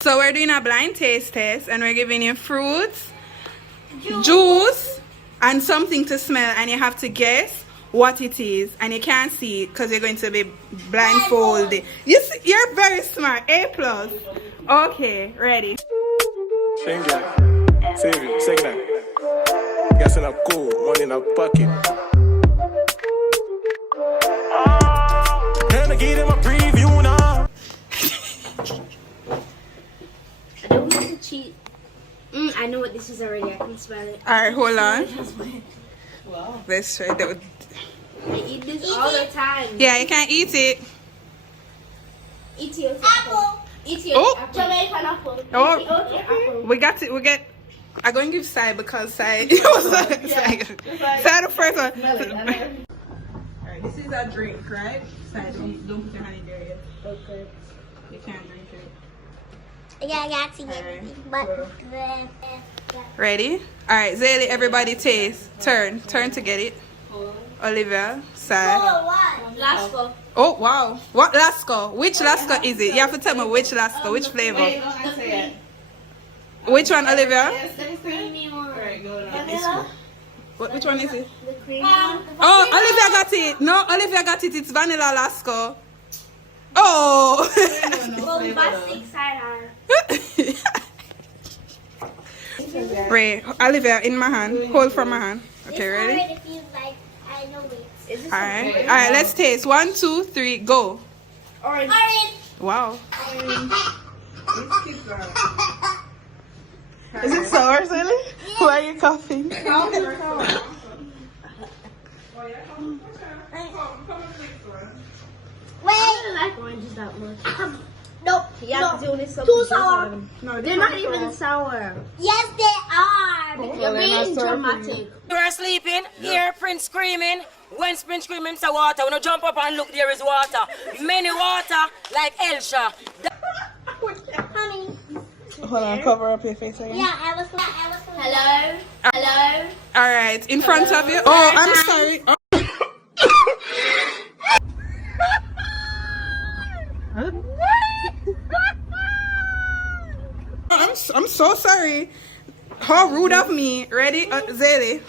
So we're doing a blind taste test and we're giving you fruits, juice, and something to smell, and you have to guess what it is, and you can't see it because you're going to be blindfolded. You're very smart. A+. Okay, ready. Sing that. Save it. Sing that. Gas in a cool, money in a pocket. And I give them a preview now. I don't want to cheat. I know what this is already. I can smell it. Alright, hold on. Wow. Let's try that. I eat this all the time. Yeah, you can eat it. Apple. Oh. Jamaican apple. Oh. We got it. I'm going to give Sai because Sai. Sai the first one. Alright, this is a drink, right? Sai, don't put your hand in there yet. Okay. You can't drink it. Yeah, I got to get it. But Ready? Alright, Zaylee, everybody taste. Turn to get it. Olivia, Sai. Lasco. Oh, wow. What Lasco? Which Lasco is it? You have to tell me which Lasco, which flavor. Which one, Olivia? The creamy one. Which one is it? The creamy one. Oh, Olivia got it. No, Olivia got it. It's vanilla Lasco. Oh. Bombastic side Ray, Olivia, in my hand. Hold from my hand. Okay, ready? If you like, I know it. Alright, let's taste. 1, 2, 3, go. Orange. Wow. Is it sour, Silly? Why are you coughing? Wait. I don't like oranges that much. Nope. Yeah, no. Too sour. No, They're not even sour. Yes, they are. You're being dramatic. You are sleeping, hear Prince screaming. When Prince screaming, it's water. When you jump up and look, there is water. Many water, like Elsha. Honey. Hold on, cover up your face again. Yeah, I was. Hello. Hello. Alright, in front of you. Oh, I'm sorry. Oh. I'm so sorry. How rude of me. Ready? Zaylee.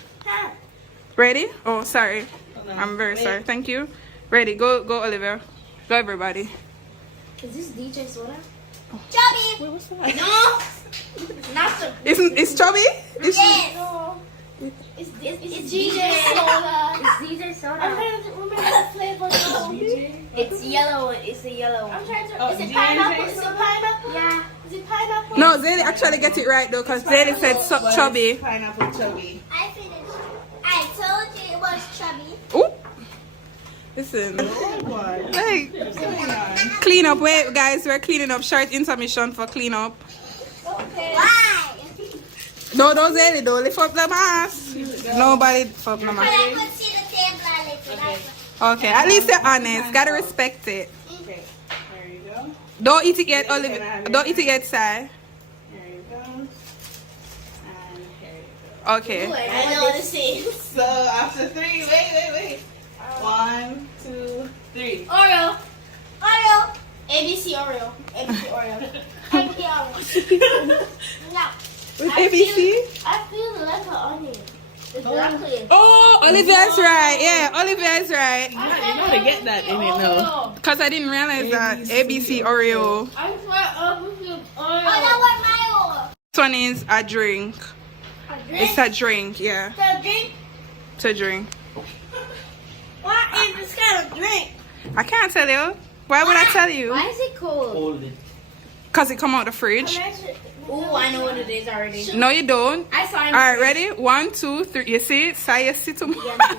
Ready? Oh, sorry. I'm very sorry. Thank you. Ready? Go, Olivia. Go, everybody. Is this DJ Soda? Chubby. Wait, what's that? No. Not so. It's Chubby? Yes. No. It's DJ Soda. It's DJ Soda. I'm trying to remember the flavor. It's yellow. It's a yellow one. I'm trying to. Is it pineapple? Is it pineapple? Yeah. Is it pineapple? No, Zaylee actually get it right though, because Zaylee said Chubby. Pineapple chubby. I finished. I told you it was chubby. Ooh. Listen. Hey. Clean up. Wait, guys, we're cleaning up. Short intermission for clean up. Okay. Why? No, don't say it. Don't lift up the mask. Nobody lift up the But mask. I could see the table a little. Okay, at least you're honest. Gotta respect it. Okay, there you go. Don't eat it yet, Olivia. Don't eat it yet, Sai. There you go. And here you go. Okay. I know what this is. So after 3, wait. 1, 2, 3. Oreo. ABC Oreo. ABC Oreo. No. With ABC? I feel like an onion. Exactly. Oh, Olivia's right. Yeah, Olivia's right. You gotta get that in it now. Because I didn't realize that ABC Oreo. I swear ABC Oreo. Oh, that was my Oreo. This one is a drink. It's a drink, yeah. The drink? It's a drink. What is this kind of drink? I can't tell you. Why would I tell you? Why is it cold? Because it come out the fridge. Oh, I know what it is already. No, you don't. I saw it. Alright, ready? 1, 2, 3. You see it? Say you see too much.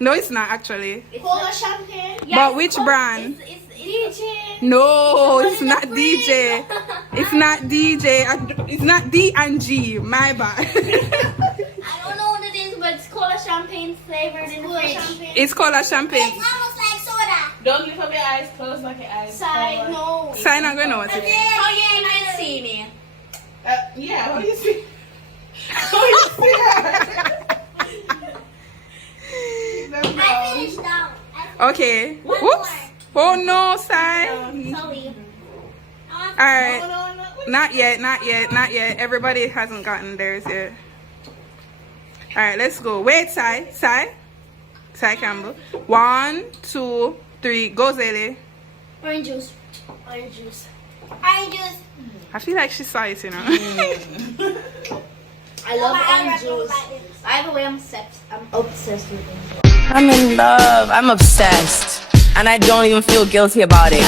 No, it's not actually. Cola champagne. But which brand? It's DJ. No, it's not DJ. It's not DJ. It's not D and G. My bad. I don't know what it is, but it's cola champagne flavored in the fridge. It's called a champagne. It's almost like soda. Don't lift up your eyes, close like your eyes. Side, no. Sign not going to know what it is. Oh yeah, I seen it. Yeah, what do you see? What do you see? I finished down. Okay. Whoops. Oh no, sign. Sorry. Alright. No. Not yet, not yet, not yet. Everybody hasn't gotten theirs yet. Alright, let's go. Wait, Sai Campbell. 1, 2, 3. Go, Zaylee. Orange juice. Orange juice. Orange juice. I feel like she saw it, you know. I love orange juice. Either way, I'm obsessed with it. I'm in love. I'm obsessed. And I don't even feel guilty about it.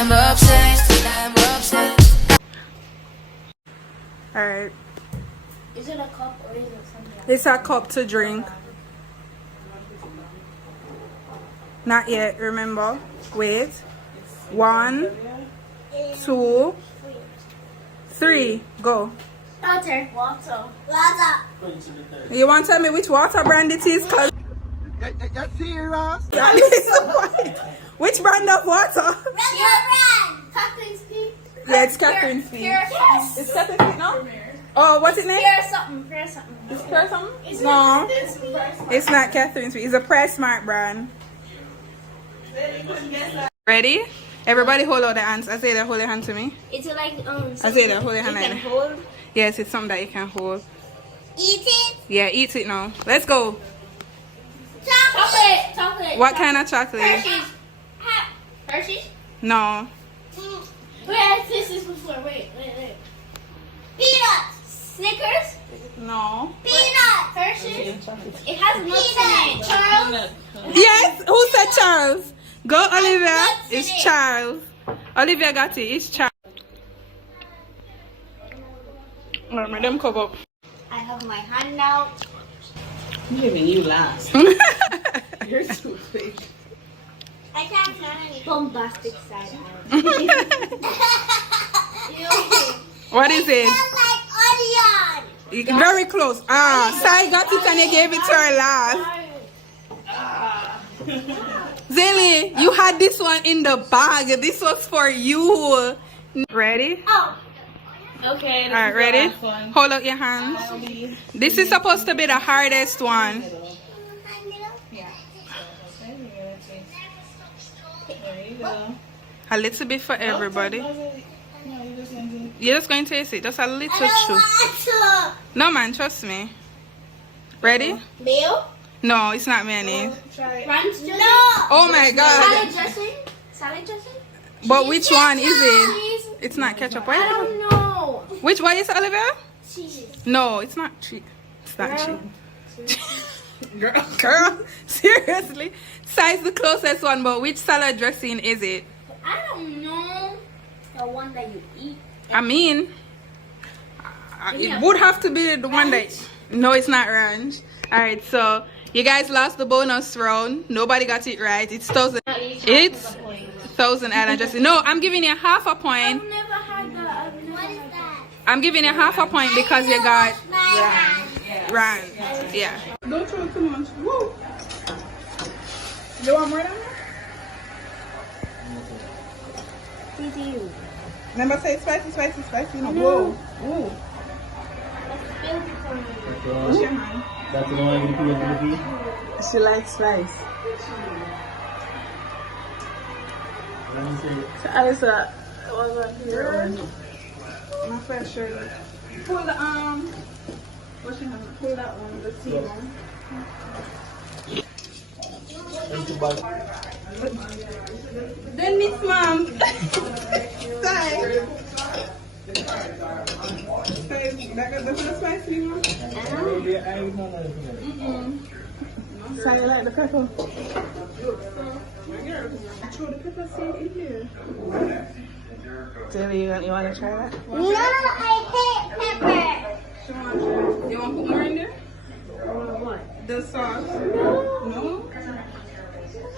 I'm obsessed. Alright. Is it a cup or is it something else? It's a cup to drink. Not yet, remember. Wait. 1, 2, 3. Go. Water. Water. You want to tell me which water brand it is? Cause You're serious? which brand of water? Your brand. Catherine's Peak. Yeah, it's Catherine's Peak. Yes. It's Catherine's Peak, no? Oh, what's it name? Pure something. Pure something. It's Pure something? No, it's not Catherine's Peak. It's a Press Smart brand. Ready? Everybody hold out the hands. I say that, hold your hand to me. It's like I say that, hold your hand you like can that. hold. Yes, it's something that you can hold. Eat it. Yeah, eat it now. Let's go. Chocolate. Chocolate. What kind of chocolate? Hershey's. Hershey's? No. Wait, this is before. Wait. Peanuts. Snickers? No. Peanuts. Hershey's? It has nuts in it. Charles? Yes, who said Charles? Go, Olivia. nuts in It's it. Charles. Olivia got it. It's Charles. Alright, madam, cover up. I have my hand out. I'm giving you last. You're stupid. I can't find any bombastic side eye. What is it? Like onion. Very close. Sai got it and you gave it to her last. Zaylee, you had this one in the bag. This was for you. Ready? Oh. Okay. This Alright, is ready? The last one. Hold out your hands. This is supposed to be the hardest one. There you go. A little bit for everybody. No, you're just going to. You're just going to taste it. Just a little I don't chew. want to. No, man, trust me. Ready? Meal? No, it's not mayonnaise. Try it. Ranch dressing? No. Oh my god. Salad dressing? Salad dressing? But which one is it? Cheese? It's not ketchup. I What? don't know. Which one is it, Olivia? Cheese. No, it's not cheese. It's not Girl. cheese. Girl, seriously. Size the closest one, but which salad dressing is it? I don't know. The one that you eat. I mean, it would have to be the one that. No, it's not ranch. All right, so you guys lost the bonus round. Nobody got it right. It's thousand. It's Thousand Island dressing. No, I'm giving you half a point. I've never had that. What is that? I'm giving you half a point because you got ranch. Yeah. Don't throw too much. Woo. You want more than that? Remember, say spicy. No. Whoa. Ooh. What's your hand? That's the one you put. She likes spice. So Alyssa, what was here? My first shirt. Pull the what's your hand? Pull that one, the T one. Then Miss Mom. Say. That's the spicy one. So you like the pepper? Throw the pepper seed in here. Tilly, you want to try that? No, I hate pepper. You want to put more in there? What? The sauce. No?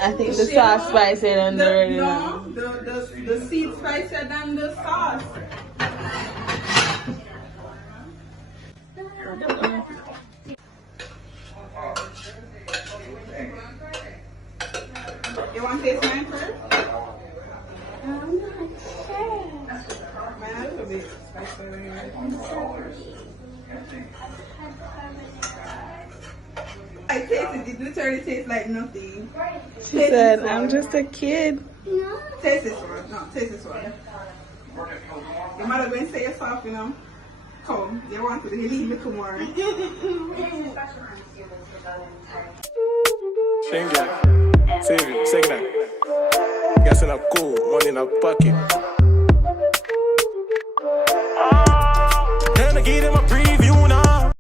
I think the sauce spicier than the regular. No, the seed spicier than the sauce. You want to taste mine first? I'm not sure. Mine a little bit spicier. I tasted it. It literally tastes like nothing. She said, I'm just a kid. No. Taste this one. No, taste this one. Your mother going to say you're soft, you know? Come, you want to leave me tomorrow. Sing that. Save it. Sing that. Gas in a cool, money in a pocket.